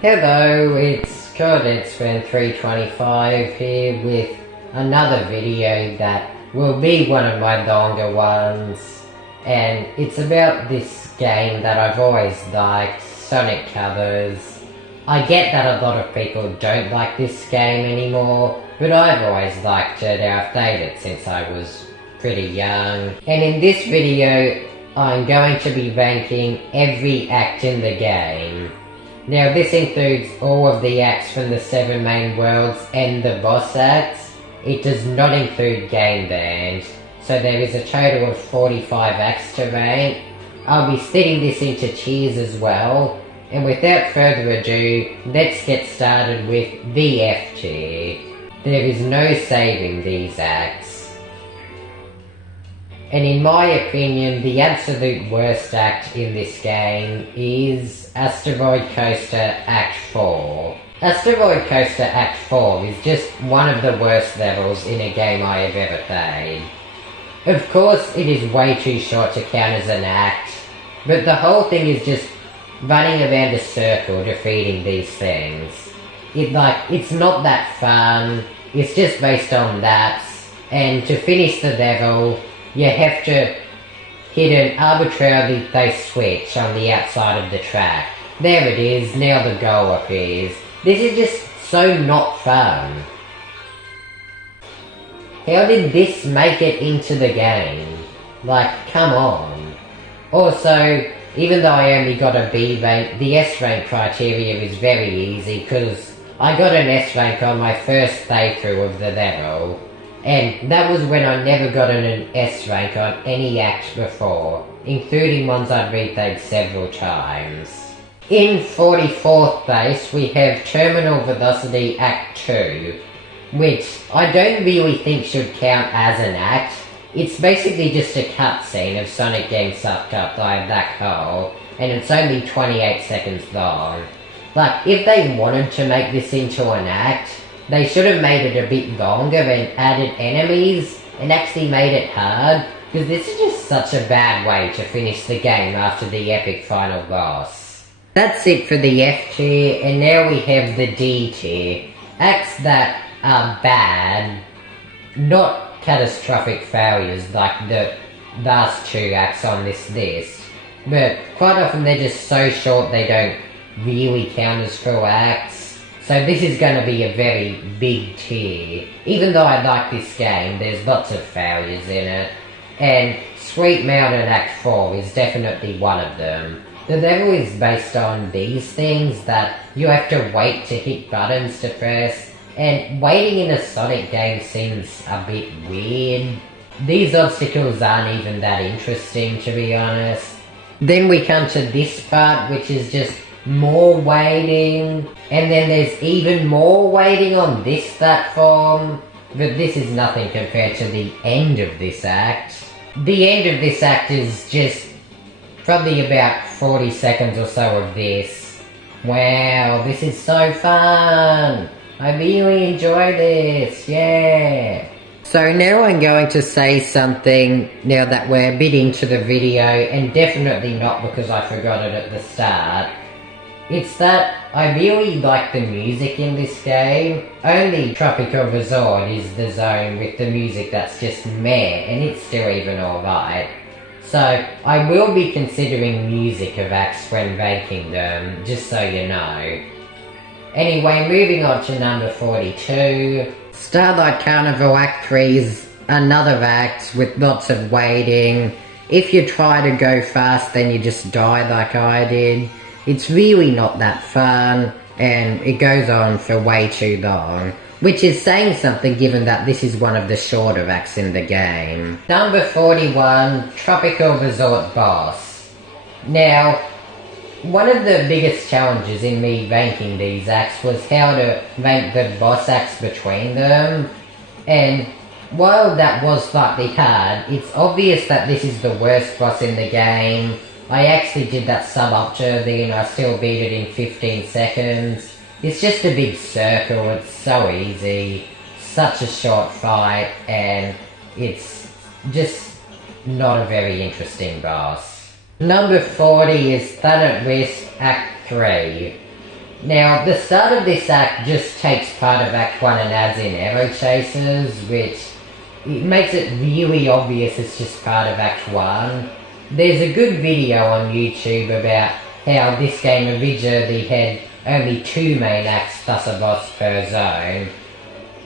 Hello, it's Codex325 here with another video that will be one of my longer ones, and it's about this game that I've always liked, Sonic Colors. I get that a lot of people don't like this game anymore, but I've always liked it. I've played it since I was pretty young, and in this video I'm going to be ranking every act in the game. Now this includes all of the acts from the 7 main worlds and the boss acts. It does not include game band, so there is a total of 45 acts to rank. I'll be splitting this into tiers as well, and without further ado, let's get started with the F tier. There is no saving these acts. And in my opinion, the absolute worst act in this game is Asteroid Coaster Act 4. Asteroid Coaster Act 4 is just one of the worst levels in a game I have ever played. Of course, it is way too short to count as an act, but the whole thing is just running around a circle defeating these things. It's not that fun, it's just based on laps, and to finish the level, you have to hit an arbitrarily placed switch on the outside of the track. There it is, now the goal appears. This is just so not fun. How did this make it into the game? Come on. Also, even though I only got a B rank, the S rank criteria is very easy because I got an S rank on my first playthrough of the level. And that was when I never got an S rank on any act before, including ones I'd replayed several times. In 44th place we have Terminal Velocity Act 2, which I don't really think should count as an act. It's basically just a cutscene of Sonic getting sucked up by a black hole, and it's only 28 seconds long. If they wanted to make this into an act, they should have made it a bit longer and added enemies and actually made it hard, because this is just such a bad way to finish the game after the epic final boss. That's it for the F tier, and now we have the D tier. Acts that are bad, not catastrophic failures like the last 2 acts on this list, but quite often they're just so short they don't really count as full acts. So this is going to be a very big tier. Even though I like this game, there's lots of failures in it, and Sweet Mountain Act 4 is definitely one of them. The level is based on these things that you have to wait to hit buttons to press, and waiting in a Sonic game seems a bit weird. These obstacles aren't even that interesting, to be honest. Then we come to this part, which is just more waiting, and then there's even more waiting on this platform, but this is nothing compared to the end of this act. The end of this act is just probably about 40 seconds or so of this. Wow, this is so fun! I really enjoy this, yeah! So now I'm going to say something now that we're a bit into the video, and definitely not because I forgot it at the start. It's that I really like the music in this game. Only Tropical Resort is the zone with the music that's just meh, and it's still even alright. So I will be considering music of acts when ranking them, just so you know. Anyway, moving on to number 42. Starlight Carnival Act 3 is another act with lots of waiting. If you try to go fast then you just die like I did. It's really not that fun, and it goes on for way too long, which is saying something given that this is one of the shorter acts in the game. Number 41, Tropical Resort Boss. Now, one of the biggest challenges in me ranking these acts was how to rank the boss acts between them, and while that was slightly hard, it's obvious that this is the worst boss in the game. I actually did that suboptimally and I still beat it in 15 seconds. It's just a big circle, it's so easy, such a short fight, and it's just not a very interesting boss. Number 40 is Starlight Wisp Act 3. Now, the start of this act just takes part of Act 1 and adds in arrow chasers, which it makes it really obvious it's just part of Act 1. There's a good video on YouTube about how this game originally had only 2 main acts plus a boss per zone.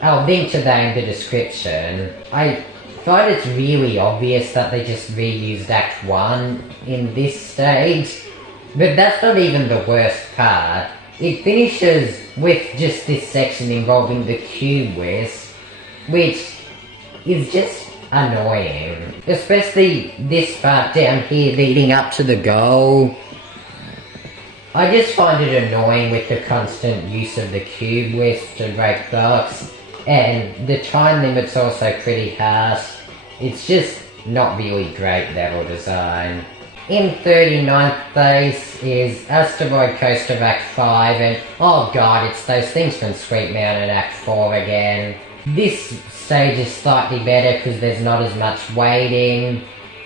I'll link to that in the description. I find it's really obvious that they just reused Act 1 in this stage, but that's not even the worst part. It finishes with just this section involving the cube wisp, which is just annoying. Especially this part down here leading up to the goal. I just find it annoying with the constant use of the cube wisp to break blocks, and the time limit's also pretty harsh. It's just not really great level design. In 39th place is Asteroid Coaster Act 5, and oh god, it's those things from Sweet Mountain Act 4 again. This stage is slightly better because there's not as much waiting,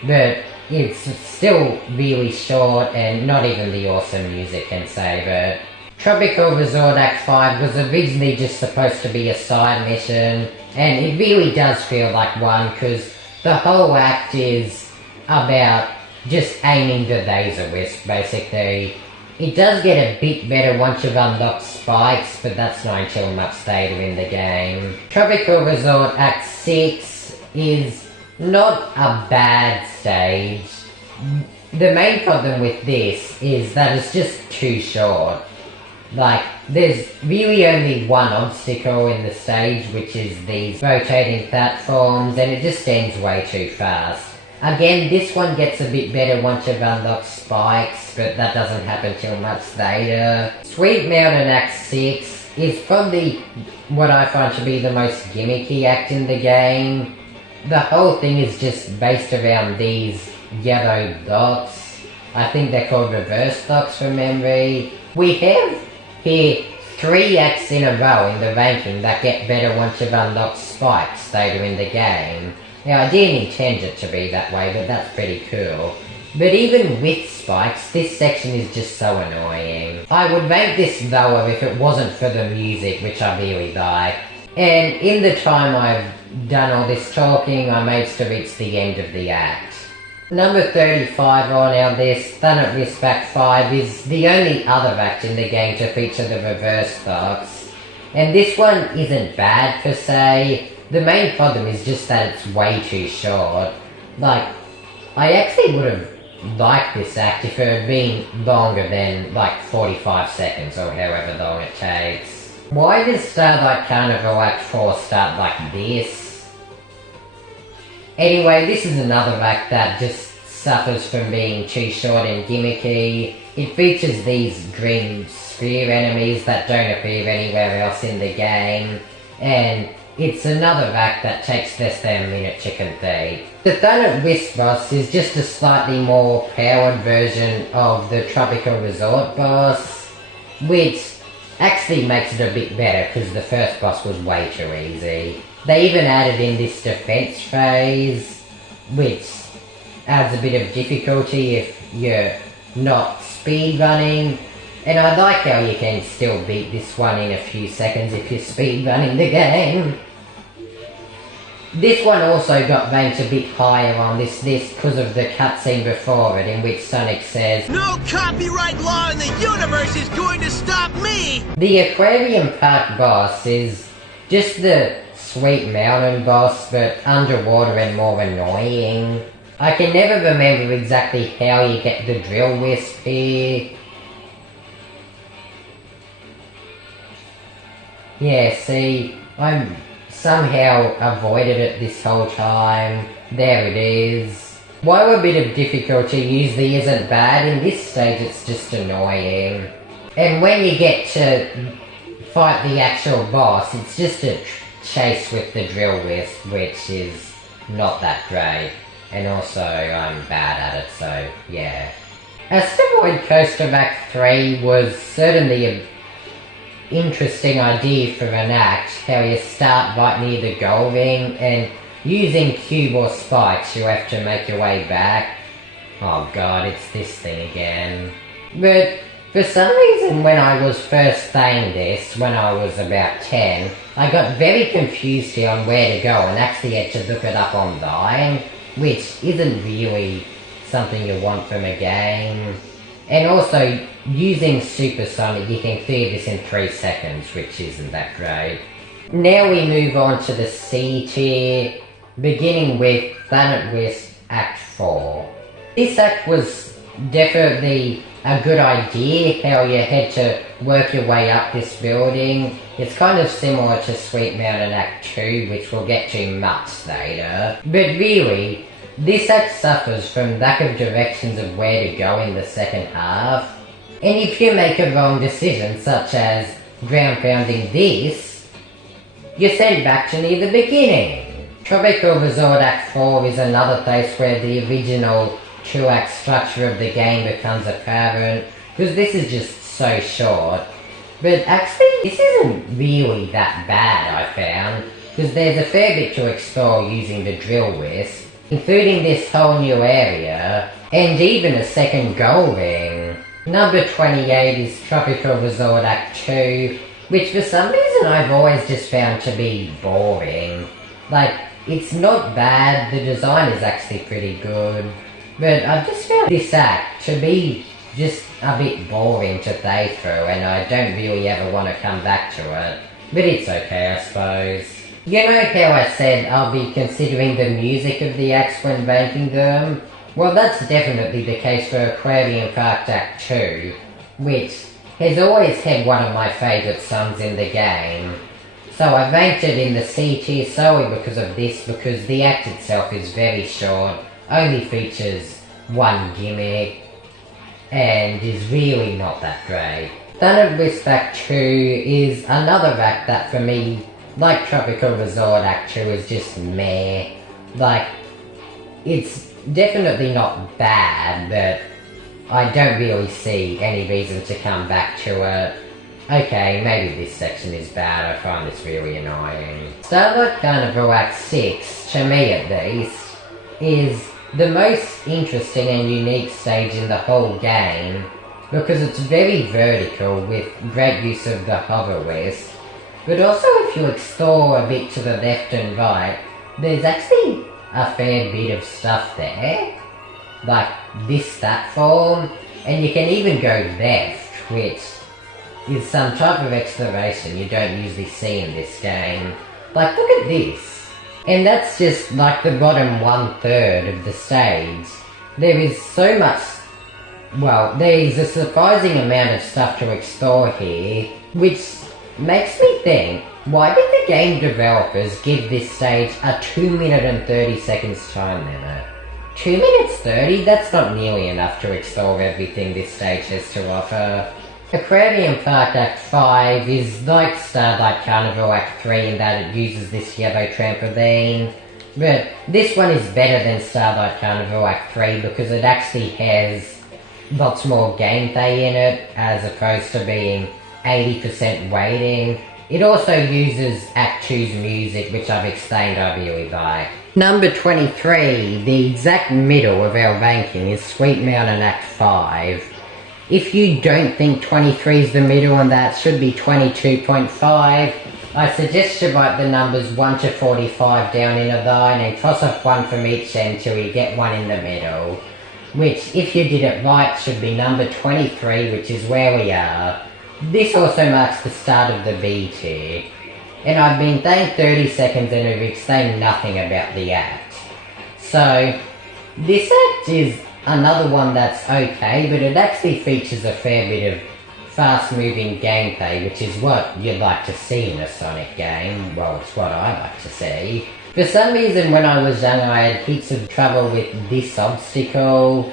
but it's still really short and not even the awesome music can save it. Tropical Resort Act 5 was originally just supposed to be a side mission, and it really does feel like one because the whole act is about just aiming the laser wisp, basically. It does get a bit better once you've unlocked spikes, but that's not until much later in the game. Tropical Resort Act 6 is not a bad stage. The main problem with this is that it's just too short. Like, there's really only one obstacle in the stage, which is these rotating platforms, and it just ends way too fast. Again, this one gets a bit better once you've unlocked spikes, but that doesn't happen till much later. Sweet Mountain Act 6 is probably what I find to be the most gimmicky act in the game. The whole thing is just based around these yellow dots. I think they're called reverse dots from memory. We have here 3 acts in a row in the ranking that get better once you've unlocked spikes later in the game. Now, I didn't intend it to be that way, but that's pretty cool. But even with spikes, this section is just so annoying. I would rank this lower if it wasn't for the music, which I really like. And in the time I've done all this talking, I managed to reach the end of the act. Number 35 on our list, Starlight Wisp Act 5, is the only other act in the game to feature the reverse box. And this one isn't bad per se. The main problem is just that it's way too short. Like, I actually would have liked this act if it had been longer than, like, 45 seconds or however long it takes. Why does Starlight Carnival Act 4 start like this? Anyway, this is another act that just suffers from being too short and gimmicky. It features these green sphere enemies that don't appear anywhere else in the game, and it's another act that takes less than a minute to complete. The Starlight Wisp boss is just a slightly more powered version of the Tropical Resort boss, which actually makes it a bit better because the first boss was way too easy. They even added in this defense phase, which adds a bit of difficulty if you're not speedrunning. And I like how you can still beat this one in a few seconds if you're speedrunning the game. This one also got ranked a bit higher on this list because of the cutscene before it in which Sonic says, "No copyright law in the universe is going to stop me!" The Aquarium Park boss is just the Sweet Mountain boss, but underwater and more annoying. I can never remember exactly how you get the drill wisp here. Yeah, see, I'm somehow avoided it this whole time. There it is. While a bit of difficulty usually isn't bad, in this stage it's just annoying. And when you get to fight the actual boss, it's just a chase with the drill wisp, which is not that great. And also, I'm bad at it, so yeah. Asteroid Coaster Act 3 was certainly a interesting idea for an act, how you start right near the goal ring, and using cube or spikes you have to make your way back. Oh god, it's this thing again. But For some reason, when I was first playing this, when I was about 10, I got very confused here on where to go and actually had to look it up online, which isn't really something you want from a game. And also, using Supersonic, you can clear this in 3 seconds, which isn't that great. Now we move on to the C tier, beginning with Planet Wisp Act 4. This act was definitely a good idea, how you had to work your way up this building. It's kind of similar to Sweet Mountain Act 2, which we'll get to much later. But really, this act suffers from lack of directions of where to go in the second half. And if you make a wrong decision, such as ground pounding this, you're sent back to near the beginning. Tropical Resort Act 4 is another place where the original 2-act structure of the game becomes apparent, because this is just so short. But actually, this isn't really that bad, I found, because there's a fair bit to explore using the drill wisp, including this whole new area, and even a second goal ring. Number 28 is Tropical Resort Act 2, which for some reason I've always just found to be boring. Like, it's not bad, the design is actually pretty good, but I've just found this act to be just a bit boring to play through, and I don't really ever want to come back to it. But it's okay, I suppose. You know how I said I'll be considering the music of the acts when ranking them? Well, that's definitely the case for Aquarium Park Act 2, which has always had one of my favourite songs in the game. So I ranked it in the C tier solely because of this, because the act itself is very short, only features one gimmick, and is really not that great. Planet Wisp Act 2 is another act that for me, like Tropical Resort Act 2, is just meh. Like, it's definitely not bad, but I don't really see any reason to come back to it. Okay, maybe this section is bad, I find this really annoying. Starlight Carnival Act 6, to me at least, is the most interesting and unique stage in the whole game, because it's very vertical with great use of the hover wisp, but also if you explore a bit to the left and right, there's actually a fair bit of stuff there, like this platform, and you can even go left, which is some type of exploration you don't usually see in this game. Like, look at this. And that's just like the bottom 1/3 of the stage. There is so much, well, there is a surprising amount of stuff to explore here, which makes me think, why did the game developers give this stage a 2 minute and 30 seconds time limit? 2 minutes 30? That's not nearly enough to explore everything this stage has to offer. Aquarium Park Act 5 is like Starlight Carnival Act 3 in that it uses this yellow trampoline, but this one is better than Starlight Carnival Act 3 because it actually has lots more gameplay in it as opposed to being 80% waiting. It also uses Act 2's music, which I've explained I really like. Number 23, the exact middle of our ranking, is Sweet Mountain Act 5. If you don't think 23 is the middle and that should be 22.5, I suggest you write the numbers 1 to 45 down in a line and cross off one from each end till you get one in the middle. Which, if you did it right, should be number 23, which is where we are. This also marks the start of the B tier. And I've been playing 30 seconds and have explained nothing about the act. So, this act is another one that's okay, but it actually features a fair bit of fast-moving gameplay, which is what you'd like to see in a Sonic game. Well, it's what I like to see. For some reason, when I was young, I had heaps of trouble with this obstacle.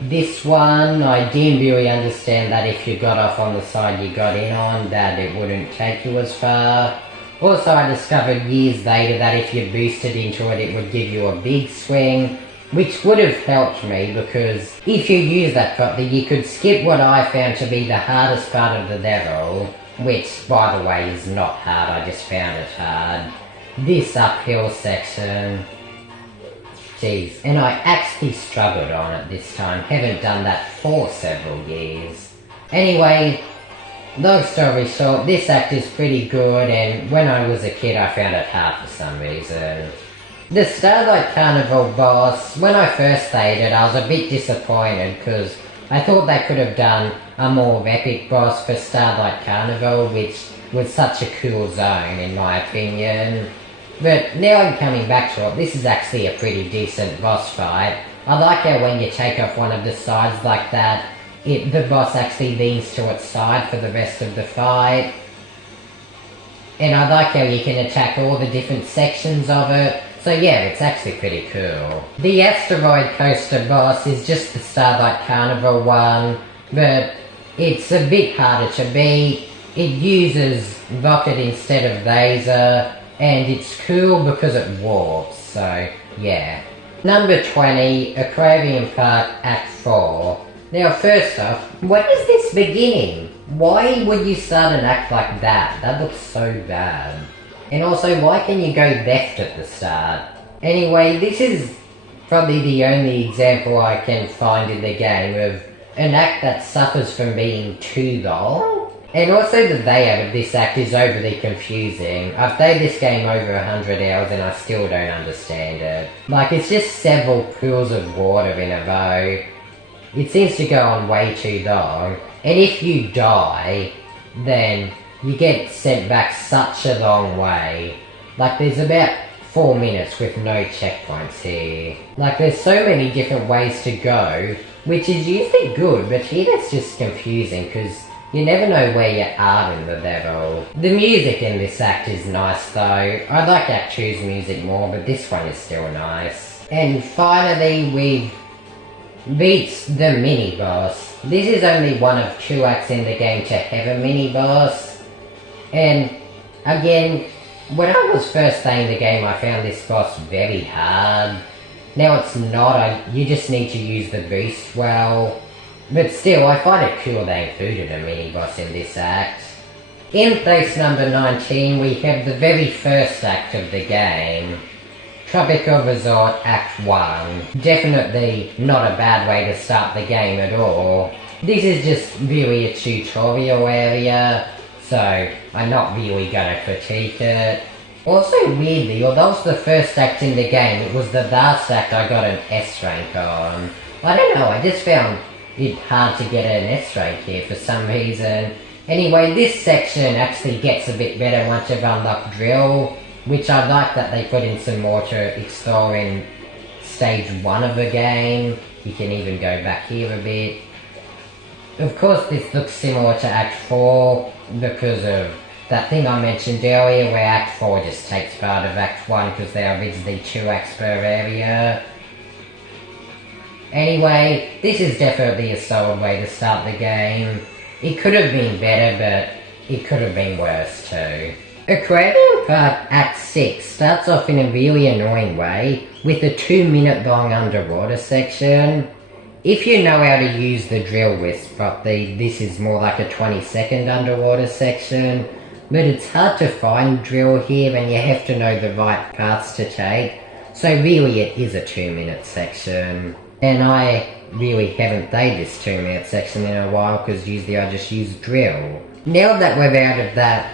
This one, I didn't really understand that if you got off on the side you got in on, that it wouldn't take you as far. Also, I discovered years later that if you boosted into it, it would give you a big swing, which would have helped me because if you use that properly, you could skip what I found to be the hardest part of the level, which, by the way, is not hard, I just found it hard. This uphill section. Jeez, and I actually struggled on it this time, haven't done that for several years. Anyway, long story short, this act is pretty good, and when I was a kid I found it hard for some reason. The Starlight Carnival boss, when I first played it, I was a bit disappointed because I thought they could have done a more epic boss for Starlight Carnival, which was such a cool zone in my opinion. But now I'm coming back to it, this is actually a pretty decent boss fight. I like how when you take off one of the sides like that, the boss actually leans to its side for the rest of the fight. And I like how you can attack all the different sections of it. So yeah, it's actually pretty cool. The Asteroid Coaster boss is just the Starlight Carnival one, but it's a bit harder to beat. It uses rocket instead of laser, and it's cool because it warps, so yeah. Number 20, Aquarium Park Act 4. Now first off, when is this beginning? Why would you start an act like that? That looks so bad. And also, why can you go left at the start? Anyway, this is probably the only example I can find in the game of an act that suffers from being too long. And also the layout of this act is overly confusing. I've played this game over 100 hours and I still don't understand it. Like, it's just several pools of water in a row. It seems to go on way too long. And if you die, then you get sent back such a long way. Like, there's about 4 minutes with no checkpoints here. Like, there's so many different ways to go, which is usually good, but here that's just confusing because you never know where you are in the level. The music in this act is nice though. I like Act 2's music more, but this one is still nice. And finally, we beats the mini-boss. This is only one of 2 acts in the game to have a mini-boss. And again, when I was first playing the game, I found this boss very hard. Now it's not, you just need to use the boost well. But still, I find it cool they included a mini-boss in this act. In place number 19, we have the very first act of the game. Tropical Resort Act 1. Definitely not a bad way to start the game at all. This is just really a tutorial area, so I'm not really gonna critique it. Also weirdly, although it's the first act in the game, it was the last act I got an S rank on. I don't know, I just found it hard to get an S rank here for some reason. Anyway, this section actually gets a bit better once you've unlocked Drill, which I like that they put in some more to explore in stage 1 of the game. You can even go back here a bit. Of course this looks similar to Act 4 because of that thing I mentioned earlier where Act 4 just takes part of Act 1 because there are originally 2 acts per area. Anyway, this is definitely a solid way to start the game. It could have been better, but it could have been worse too. Aquarium Park Act 6 starts off in a really annoying way with a 2-minute long underwater section. If you know how to use the drill wisp properly, this is more like a 20-second underwater section, but it's hard to find drill here and you have to know the right paths to take, so really it is a 2-minute section. And I really haven't played this 2-minute section in a while because usually I just use drill. Now that we're out of that,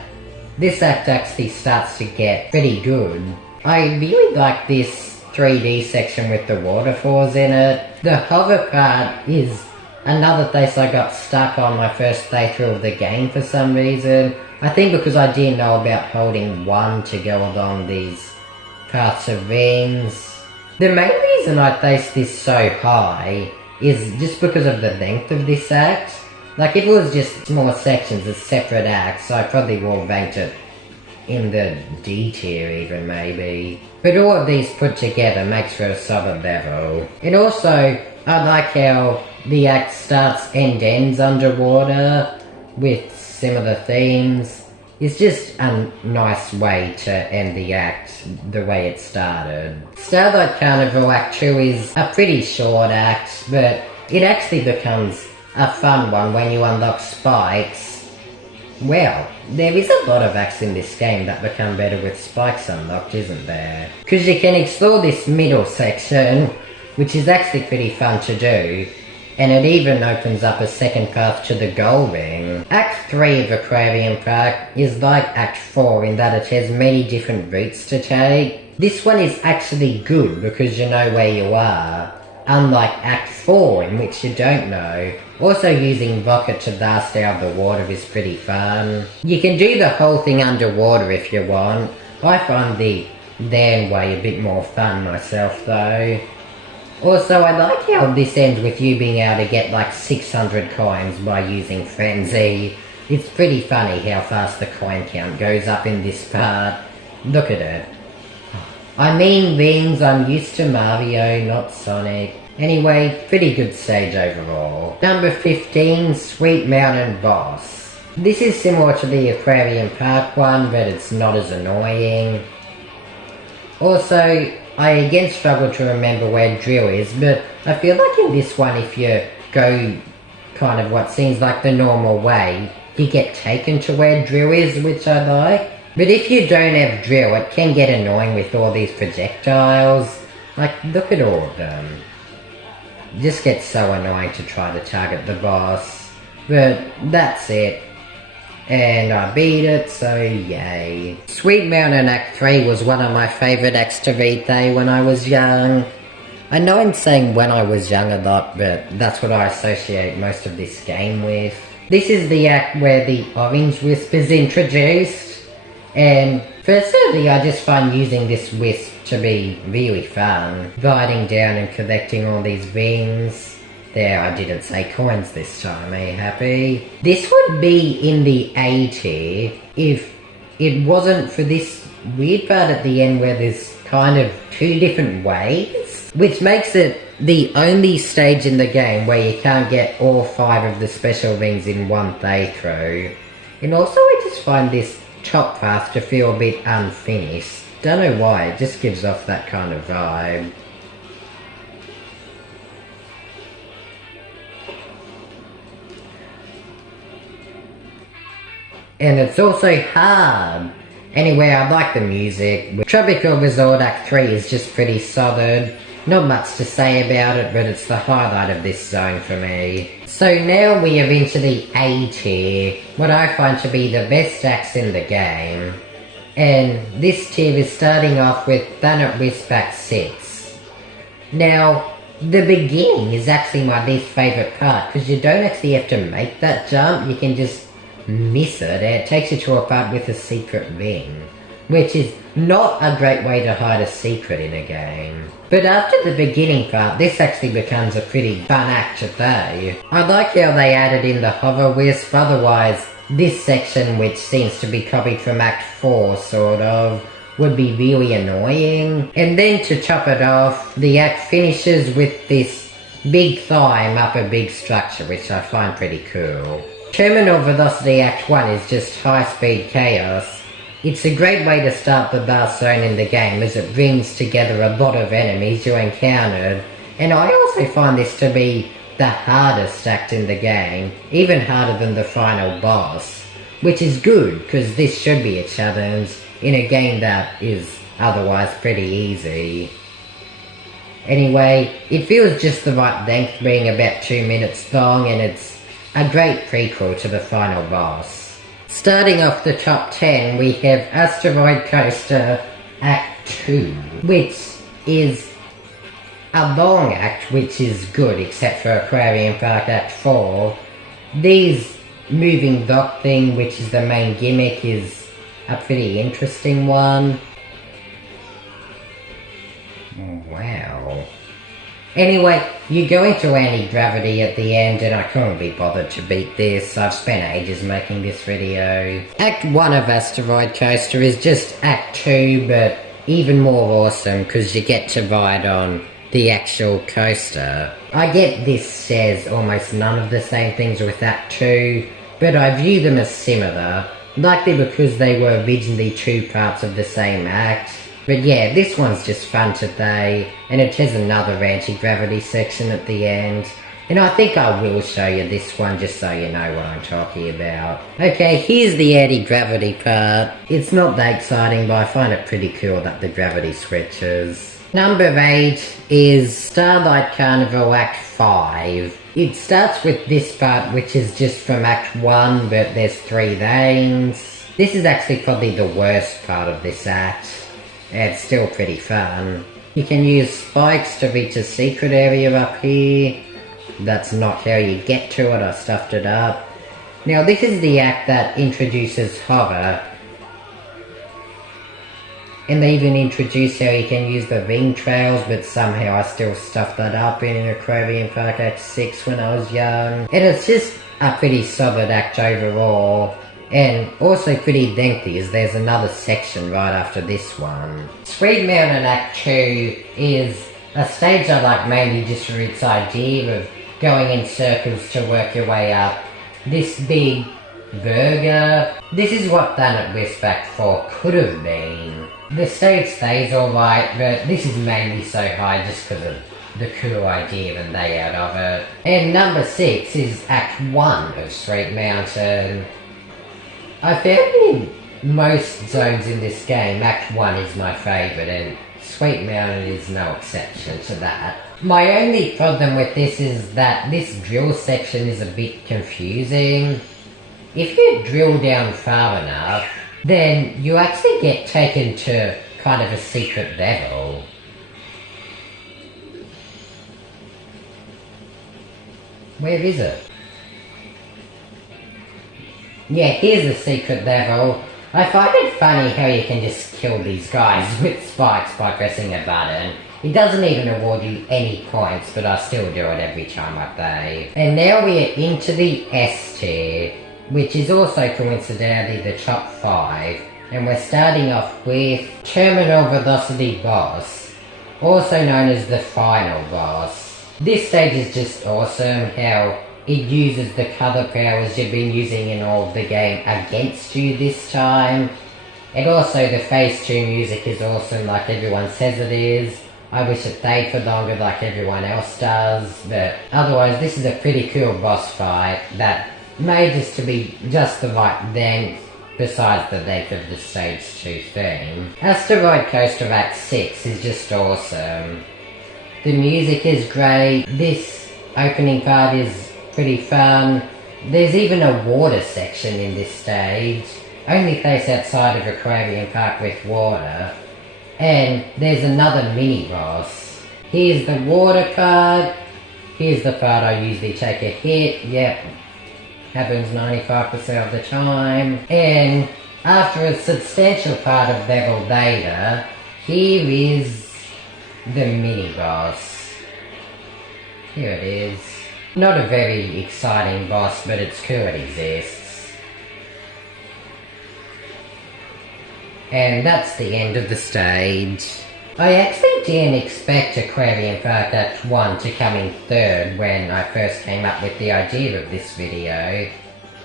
this act actually starts to get pretty good. I really like this 3D section with the waterfalls in it. The hover part is another place I got stuck on my first playthrough of the game for some reason. I think because I didn't know about holding 1 to go along these paths of rings. The main reason I placed this so high is just because of the length of this act. Like, if it was just smaller sections as separate acts, I probably would have ranked it in the D tier even, maybe. But all of these put together makes for a solid level. And also, I like how the act starts and ends underwater with similar themes. It's just a nice way to end the act the way it started. Starlight Carnival Act 2 is a pretty short act, but it actually becomes a fun one when you unlock spikes. Well, there is a lot of acts in this game that become better with spikes unlocked, isn't there? Because you can explore this middle section, which is actually pretty fun to do, and it even opens up a second path to the Gold Ring. Act 3 of Aquarium Park is like Act 4 in that it has many different routes to take. This one is actually good because you know where you are, unlike Act 4 in which you don't know. Also using rocket to blast out the water is pretty fun. You can do the whole thing underwater if you want. I find the land way a bit more fun myself though. Also, I like how this ends with you being able to get like 600 coins by using Frenzy. It's pretty funny how fast the coin count goes up in this part. Look at it. I mean rings, I'm used to Mario, not Sonic. Anyway, pretty good stage overall. Number 15, Sweet Mountain Boss. This is similar to the Aquarium Park one, but it's not as annoying. Also, I again struggle to remember where Drill is, but I feel like in this one if you go kind of what seems like the normal way, you get taken to where Drill is, which I like. But if you don't have Drill, it can get annoying with all these projectiles. Like, look at all of them. It just gets so annoying to try to target the boss. But that's it. And I beat it, so yay. Sweet Mountain Act 3 was one of my favourite acts to beat when I was young. I know I'm saying when I was young a lot, but that's what I associate most of this game with. This is the act where the orange wisp is introduced. And personally, I just find using this wisp to be really fun. Gliding down and collecting all these rings. There, I didn't say coins this time, are you happy? This would be in the A tier if it wasn't for this weird part at the end where there's kind of two different ways, which makes it the only stage in the game where you can't get all 5 of the special rings in one playthrough. And also I just find this top path to feel a bit unfinished. Don't know why, it just gives off that kind of vibe. And it's also hard. Anyway, I like the music. Tropical Resort Act 3 is just pretty solid. Not much to say about it, but it's the highlight of this zone for me. So now we are into the A tier, what I find to be the best acts in the game. And this tier is starting off with Planet Wisp Act 6. Now, the beginning is actually my least favourite part, because you don't actually have to make that jump, you can just miss it, and it takes you to a part with a secret ring, which is not a great way to hide a secret in a game. But after the beginning part, this actually becomes a pretty fun act to play. I like how they added in the hover wisp, otherwise this section, which seems to be copied from Act 4 sort of, would be really annoying. And then to top it off, the act finishes with this big climb up a big structure, which I find pretty cool. Terminal Velocity Act 1 is just high-speed chaos. It's a great way to start the last zone in the game as it brings together a lot of enemies you encountered, and I also find this to be the hardest act in the game, even harder than the final boss, which is good because this should be a challenge in a game that is otherwise pretty easy. Anyway, it feels just the right length, being about 2 minutes long, and it's a great prequel to the final boss. Starting off the top 10, we have Asteroid Coaster Act 2, which is a long act, which is good, except for Aquarium Park Act 4. These moving dock thing, which is the main gimmick, is a pretty interesting one. Wow. Anyway, you go into anti-gravity at the end, and I couldn't be bothered to beat this. I've spent ages making this video. Act 1 of Asteroid Coaster is just Act 2, but even more awesome because you get to ride on the actual coaster. I get this says almost none of the same things with Act 2, but I view them as similar, likely because they were originally 2 parts of the same act. But yeah, this one's just fun to play, and it has another anti-gravity section at the end. And I think I will show you this one just so you know what I'm talking about. Okay, here's the anti-gravity part. It's not that exciting, but I find it pretty cool that the gravity switches. Number 8 is Starlight Carnival Act 5. It starts with this part, which is just from Act 1, but there's 3 lanes. This is actually probably the worst part of this act. It's still pretty fun. You can use spikes to reach a secret area up here. That's not how you get to it, I stuffed it up. Now this is the act that introduces horror. And they even introduce how you can use the ring trails, but somehow I still stuffed that up in Aquarium Park Act 6 when I was young. And it's just a pretty solid act overall. And also pretty lengthy, as there's another section right after this one. Sweet Mountain Act 2 is a stage I like mainly just for its idea of going in circles to work your way up. This big burger. This is what Done at Wisp Act 4 could have been. The stage stays alright, but this is mainly so high just because of the cool idea and layout of it. And number 6 is Act 1 of Sweet Mountain. I found in most zones in this game, Act 1 is my favourite, and Sweet Mountain is no exception to that. My only problem with this is that this drill section is a bit confusing. If you drill down far enough, then you actually get taken to kind of a secret level. Where is it? Yeah, here's the secret level. I find it funny how you can just kill these guys with spikes by pressing a button. It doesn't even award you any points, but I still do it every time I play. And now we're into the S tier, which is also coincidentally the top 5, and we're starting off with Terminal Velocity Boss, also known as the final boss. This stage is just awesome, how it uses the colour powers you've been using in all of the game against you this time. And also the phase 2 music is awesome like everyone says it is. I wish it played for longer like everyone else does, but otherwise this is a pretty cool boss fight that made this to be just the right length, besides the length of the stage 2 theme. Asteroid Coaster Act 6 is just awesome. The music is great, this opening part is pretty fun. There's even a water section in this stage, only place outside of Aquarium Park with water. And there's another mini boss. Here's the water part, here's the part I usually take a hit, yep. Happens 95% of the time. And after a substantial part of level later, here is the mini boss. Here it is. Not a very exciting boss, but it's cool it exists. And that's the end of the stage. I actually didn't expect Aquarium Park Act 1 to come in third when I first came up with the idea of this video.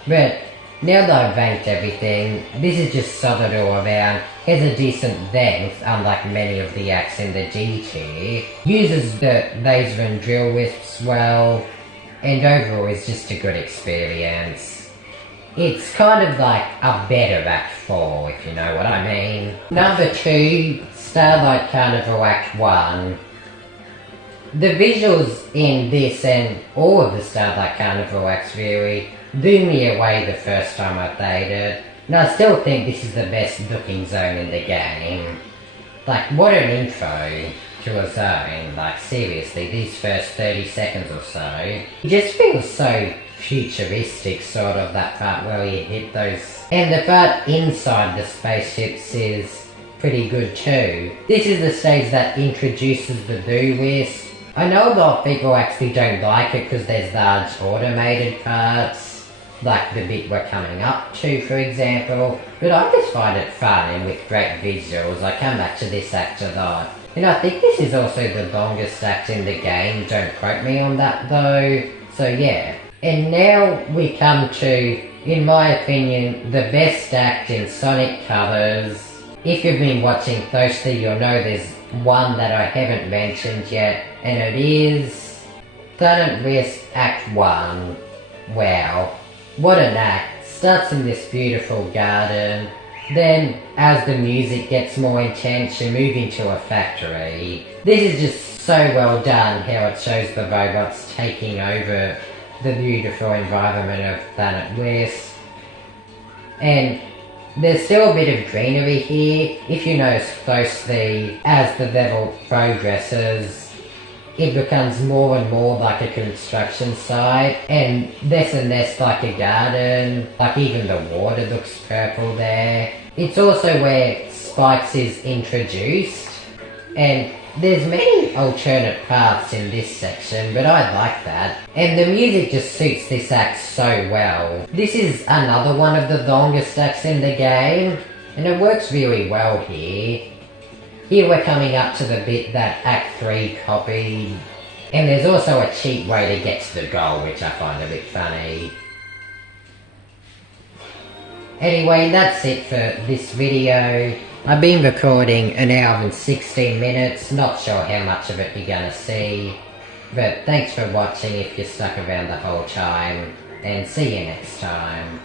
But now that I've ranked everything, this is just solid all around, has a decent length unlike many of the acts in the G tier, uses the laser and drill wisps well, and overall is just a good experience. It's kind of like a better Act 4, if you know what I mean. Number 2, Starlight Carnival Act 1. The visuals in this and all of the Starlight Carnival acts really blew me away the first time I played it. And I still think this is the best looking zone in the game. Like, what an intro to a zone, like seriously, these first 30 seconds or so. It just feels so futuristic, sort of, that part where you hit those. And the part inside the spaceships is pretty good too. This is the stage that introduces the DOOO Wisp. I know a lot of people actually don't like it because there's large automated parts, like the bit we're coming up to for example, but I just find it fun and with great visuals. I come back to this act a lot. And I think this is also the longest act in the game, don't quote me on that though, so yeah. And now we come to, in my opinion, the best act in Sonic Colors. If you've been watching closely, you'll know there's one that I haven't mentioned yet, and it is Starlight Wisp Act 1. Wow, what an act. Starts in this beautiful garden, Then, as the music gets more intense, you move into a factory. This is just so well done, how it shows the robots taking over the beautiful environment of Planet Wisp. And there's still a bit of greenery here. If you notice closely, as the level progresses, it becomes more and more like a construction site, and less like a garden. Like even the water looks purple there. It's also where Spikes is introduced, and there's many alternate paths in this section, but I like that. And the music just suits this act so well. This is another one of the longest acts in the game, and it works really well here. Here we're coming up to the bit that Act 3 copied, and there's also a cheap way to get to the goal, which I find a bit funny. Anyway, that's it for this video. I've been recording an hour and 16 minutes, not sure how much of it you're gonna see, but thanks for watching if you stuck around the whole time, and see you next time.